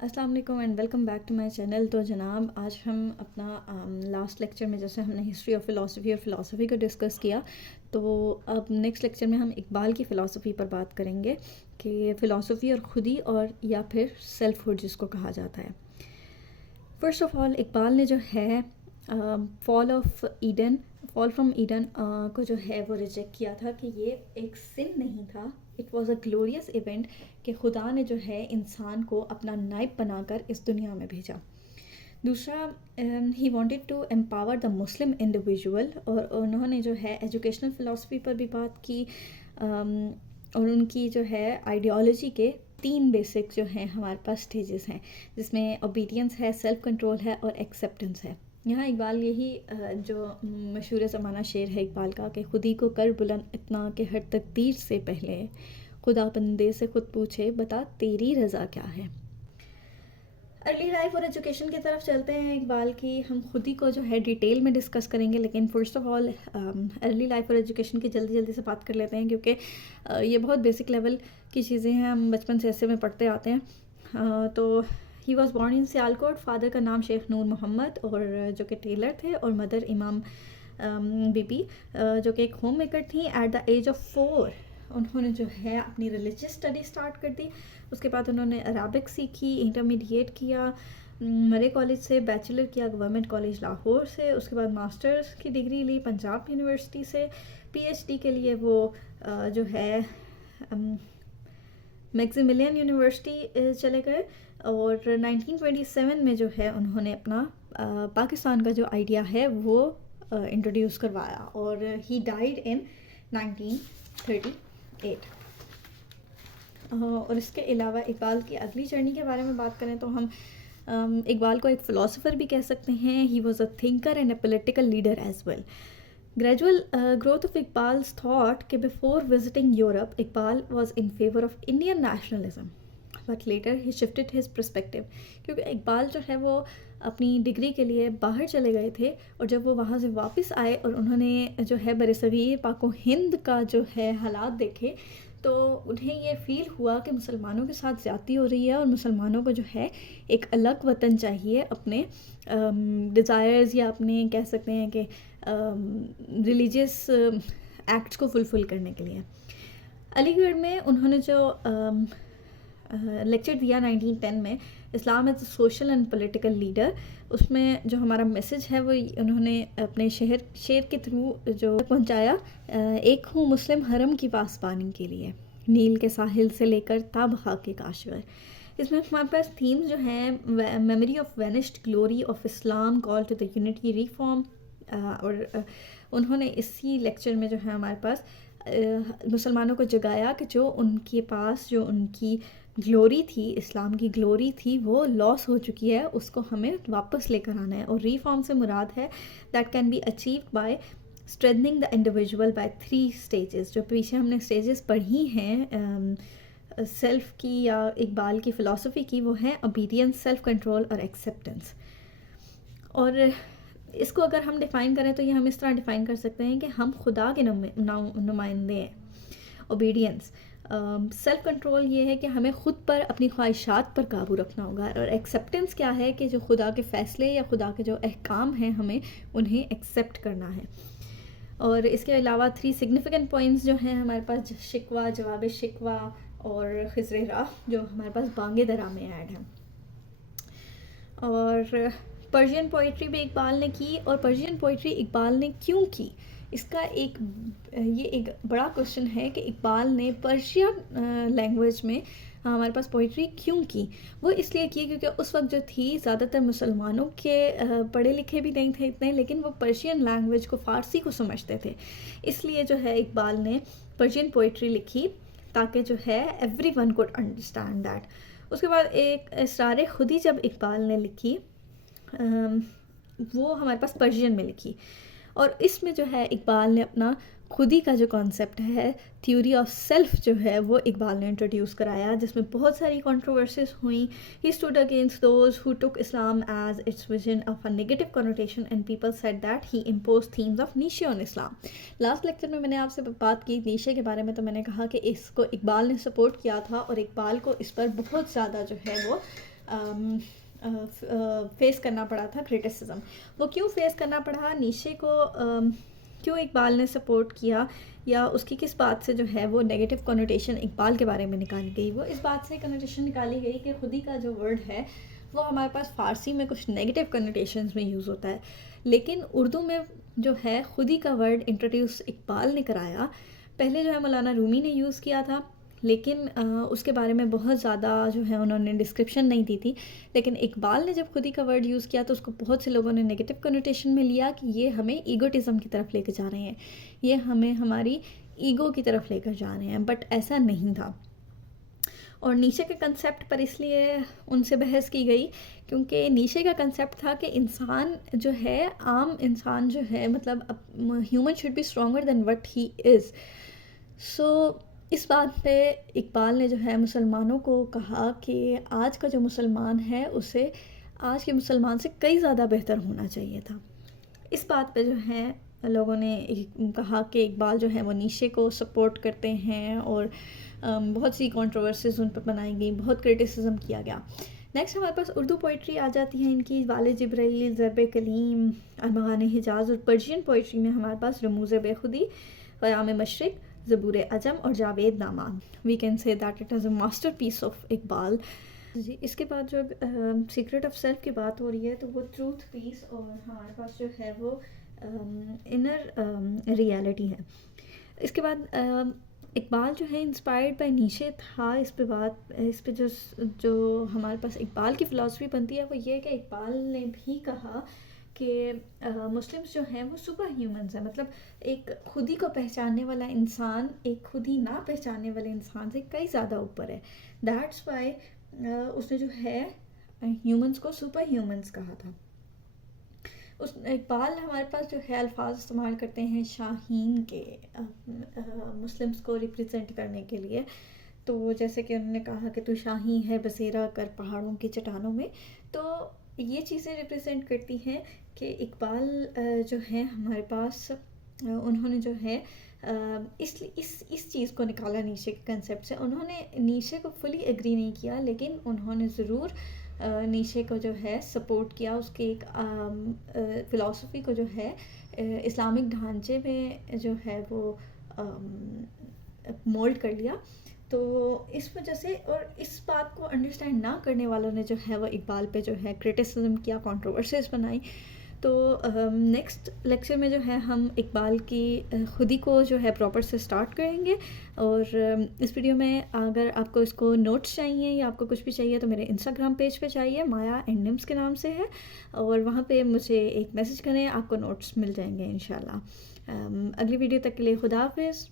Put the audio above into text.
السلام علیکم and welcome back to my channel. تو جناب آج ہم اپنا لاسٹ لیکچر میں جیسے ہم نے ہسٹری آف فلاسفی اور فلاسفی کو ڈسکس کیا، تو اب نیکسٹ لیکچر میں ہم اقبال کی فلاسفی پر بات کریں گے کہ فلاسفی اور خودی اور یا پھر سیلف ہوڈ جس کو کہا جاتا ہے. فرسٹ آف آل اقبال نے جو ہے فال فرام ایڈن کو جو ہے وہ ریجیکٹ کیا تھا کہ یہ ایک سن نہیں تھا. It was a glorious event کہ خدا نے جو ہے انسان کو اپنا نائب بنا کر اس دنیا میں بھیجا. دوسرا he wanted to empower the Muslim individual, اور انہوں نے جو ہے ایجوکیشنل فلاسفی پر بھی بات کی، اور ان کی جو ہے آئیڈیالوجی کے 3 بیسک جو ہیں ہمارے پاس سٹیجز ہیں، جس میں اوبیڈینس ہے، سیلف کنٹرول ہے اور ایکسیپٹنس ہے. یہاں اقبال یہی جو مشہور زمانہ شعر ہے اقبال کا کہ خودی کو کر بلند اتنا کہ ہر تقدیر سے پہلے خدا بندے سے خود پوچھے بتا تیری رضا کیا ہے. ارلی لائف اور ایجوکیشن کی طرف چلتے ہیں اقبال کی. ہم خودی کو جو ہے ڈیٹیل میں ڈسکس کریں گے، لیکن first of all early life اور ایجوکیشن کی جلدی سے بات کر لیتے ہیں، کیونکہ یہ بہت بیسک لیول کی چیزیں ہیں، ہم بچپن سے ایسے میں پڑھتے آتے ہیں. تو he was born in Sialkot. Father کا نام شیخ نور محمد اور جو کہ ٹیلر تھے، اور مدر امام بی بی جو کہ ایک ہوم میکر تھیں. ایٹ دا ایج آف 4 انہوں نے جو ہے اپنی ریلیجیس اسٹڈی اسٹارٹ کر دی. اس کے بعد انہوں نے عربک سیکھی، انٹرمیڈیٹ کیا مرے کالج سے، بیچلر کیا گورنمنٹ کالج لاہور سے. اس کے بعد ماسٹرز کی ڈگری لی پنجاب یونیورسٹی سے. پی ایچ ڈی کے لیے وہ جو ہے میکسیملین یونیورسٹی چلے گئے، اور 1927 میں جو ہے انہوں نے اپنا پاکستان کا جو آئیڈیا ہے وہ انٹروڈیوس کروایا، اور ہی ڈائیڈ ان 1938. اور اس کے علاوہ اقبال کی اگلی جرنی کے بارے میں بات کریں تو ہم اقبال کو ایک فلاسفر بھی کہہ سکتے ہیں. He was a thinker and a political leader as well. Gradual growth of Iqbal's thought کہ before visiting Europe, Iqbal was in favor of Indian nationalism, but later he shifted his perspective. کیونکہ اقبال جو ہے وہ اپنی degree کے لیے باہر چلے گئے تھے، اور جب وہ وہاں سے واپس آئے اور انہوں نے جو ہے برصغیر پاک و ہند کا جو ہے حالات دیکھے، تو انہیں یہ فیل ہوا کہ مسلمانوں کے ساتھ زیادتی ہو رہی ہے، اور مسلمانوں کو جو ہے ایک الگ وطن چاہیے اپنے ڈیزائرز یا اپنے کہہ سکتے ہیں کہ ریلیجیس ایکٹس کو فلفل کرنے کے لیے. علی گڑھ میں انہوں نے جو لیکچر دیا 1910 میں، Islam as a social and political leader, اس میں جو ہمارا میسج ہے وہ انہوں نے اپنے شعر کے تھرو جو پہنچایا. ایک ہوں مسلم حرم کی پاسبانی کے لیے، نیل کے ساحل سے لے کر تا خاک کے کاشور. اس میں ہمارے پاس تھیمز جو ہیں memory of vanished glory of Islam, call to the unity reform, اور انہوں نے اسی لیکچر میں جو ہے ہمارے پاس مسلمانوں کو جگایا کہ جو ان کے پاس جو ان کی گلوری تھی، اسلام کی گلوری تھی، وہ لاس ہو چکی ہے، اس کو ہمیں واپس لے کر آنا ہے. اور ریفارم سے مراد ہے that can be achieved by strengthening the individual by 3 stages. جو پیچھے ہم نے اسٹیجز پڑھی ہیں سیلف کی یا اقبال کی فلاسفی کی، وہ ہیں اوبیڈینس، سیلف کنٹرول اور ایکسیپٹنس. اور اس کو اگر ہم ڈیفائن کریں تو یہ ہم اس طرح ڈیفائن کر سکتے ہیں کہ ہم خدا کے نمائندے ہیں. اوبیڈینس، سیلف کنٹرول یہ ہے کہ ہمیں خود پر اپنی خواہشات پر قابو رکھنا ہوگا. اور ایکسیپٹنس کیا ہے کہ جو خدا کے فیصلے یا خدا کے جو احکام ہیں ہمیں انہیں ایکسیپٹ کرنا ہے. اور اس کے علاوہ 3 سگنیفیکنٹ پوائنٹس جو ہیں ہمارے پاس، شکوہ، جواب شکوہ اور خضر راہ، جو ہمارے پاس بانگ درا میں ایڈ ہیں. اور پرشین پوئٹری بھی اقبال نے کی. اور پرشین پوئٹری اقبال نے کیوں کی، اس کا یہ ایک بڑا کوشچن ہے کہ اقبال نے پرشین لینگویج میں ہمارے پاس پوئٹری کیوں کی. وہ اس لیے کی کیونکہ اس وقت جو تھی زیادہ تر مسلمانوں کے پڑھے لکھے بھی نہیں تھے اتنے، لیکن وہ پرشین لینگویج کو، فارسی کو سمجھتے تھے. اس لیے جو ہے اقبال نے پرشین پوئٹری لکھی تاکہ جو ہے everyone could understand that. اس کے بعد ایک اسرار خودی جب اقبال نے لکھی، وہ ہمارے پاس پرشین میں لکھی، اور اس میں جو ہے اقبال نے اپنا خودی کا جو کانسیپٹ ہے، تھیوری آف سیلف جو ہے، وہ اقبال نے انٹروڈیوس کرایا، جس میں بہت ساری کنٹروورسیز ہوئیں. He stood against those who took Islam as its vision of a negative connotation and people said that he imposed themes of Nietzsche on Islam. Last lecture میں نے آپ سے بات کی نیشے کے بارے میں، تو میں نے کہا کہ اس کو اقبال نے سپورٹ کیا تھا، اور اقبال کو اس پر بہت زیادہ جو ہے وہ فیس کرنا پڑا تھا کرٹیسزم. وہ کیوں فیس کرنا پڑا نیشے کو؟ کیوں اقبال نے سپورٹ کیا، یا اس کی کس بات سے جو ہے وہ نیگیٹو کنوٹیشن اقبال کے بارے میں نکالی گئی؟ وہ اس بات سے کنوٹیشن نکالی گئی کہ خودی کا جو ورڈ ہے وہ ہمارے پاس فارسی میں کچھ نیگیٹو کنوٹیشنز میں یوز ہوتا ہے، لیکن اردو میں جو ہے خودی کا ورڈ انٹروڈیوس اقبال نے کرایا. پہلے جو ہے مولانا رومی نے یوز کیا تھا، لیکن اس کے بارے میں بہت زیادہ جو ہے انہوں نے ڈسکرپشن نہیں دی تھی. لیکن اقبال نے جب خودی کا ورڈ یوز کیا تو اس کو بہت سے لوگوں نے نیگیٹو کنوٹیشن میں لیا کہ یہ ہمیں ایگوٹزم کی طرف لے کے جا رہے ہیں، یہ ہمیں ہماری ایگو کی طرف لے کر جا رہے ہیں، بٹ ایسا نہیں تھا. اور نیشے کے کنسیپٹ پر اس لیے ان سے بحث کی گئی کیونکہ نیشے کا کنسیپٹ تھا کہ انسان جو ہے، عام انسان جو ہے، مطلب human should be stronger than what he is. So اس بات پہ اقبال نے جو ہے مسلمانوں کو کہا کہ آج کا جو مسلمان ہے اسے آج کے مسلمان سے کئی زیادہ بہتر ہونا چاہیے تھا. اس بات پہ جو ہے لوگوں نے کہا کہ اقبال جو ہے وہ نیشے کو سپورٹ کرتے ہیں، اور بہت سی کنٹروورسیز ان پہ بنائی گئی، بہت کرٹیسزم کیا گیا. نیکسٹ ہمارے پاس اردو پوئٹری آ جاتی ہے ان کی. والد جبرائیل، ضرب کلیم، ارمغان حجاز. اور پرشین پوئٹری میں ہمارے پاس رموز بے خودی، قیام مشرق، زبور عجم اور Javid Nama. We can say that it is a masterpiece of Iqbal. جی، اس کے بعد جو سیکرٹ آف سیلف کی بات ہو رہی ہے تو وہ ٹروتھ، پیس اور ہمارے پاس جو ہے وہ انر ریالٹی ہے. اس کے بعد اقبال جو ہے انسپائرڈ بائی نیشے تھا. اس پہ جو ہمارے پاس اقبال کی فلاسفی بنتی ہے وہ یہ ہے کہ اقبال نے بھی کہا کہ مسلمس جو ہیں وہ سپر ہیومنز ہیں، مطلب ایک خودی کو پہچاننے والا انسان ایک خودی نہ پہچاننے والے انسان سے کئی زیادہ اوپر ہے. دیٹس وائی اس نے جو ہے ہیومنز کو سپر ہیومنز کہا تھا. اقبال ہمارے پاس جو ہے الفاظ استعمال کرتے ہیں شاہین کے مسلمس کو ریپرزینٹ کرنے کے لیے. تو جیسے کہ انہوں نے کہا کہ تو شاہین ہے بسیرا کر پہاڑوں کی چٹانوں میں. تو یہ چیزیں ریپرزینٹ کرتی ہیں کہ اقبال جو ہے ہمارے پاس انہوں نے جو ہے اس چیز کو نکالا نیشے کے کنسیپٹ سے. انہوں نے نیشے کو فلی ایگری نہیں کیا، لیکن انہوں نے ضرور نیشے کو جو ہے سپورٹ کیا، اس کے ایک فلاسفی کو جو ہے اسلامک ڈھانچے میں جو ہے وہ مولڈ کر لیا. تو اس وجہ سے، اور اس بات کو انڈرسٹینڈ نہ کرنے والوں نے جو ہے وہ اقبال پہ جو ہے کرٹیسزم کیا، کنٹروورسیز بنائی. تو نیکسٹ لیکچر میں جو ہے ہم اقبال کی خودی کو جو ہے پراپر سے سٹارٹ کریں گے. اور اس ویڈیو میں اگر آپ کو اس کو نوٹس چاہیے یا آپ کو کچھ بھی چاہیے تو میرے انسٹاگرام پیج پہ چاہیے، مایا اینڈ نمس کے نام سے ہے، اور وہاں پہ مجھے ایک میسج کریں، آپ کو نوٹس مل جائیں گے انشاءاللہ. اگلی ویڈیو تک کے لیے خدا حافظ.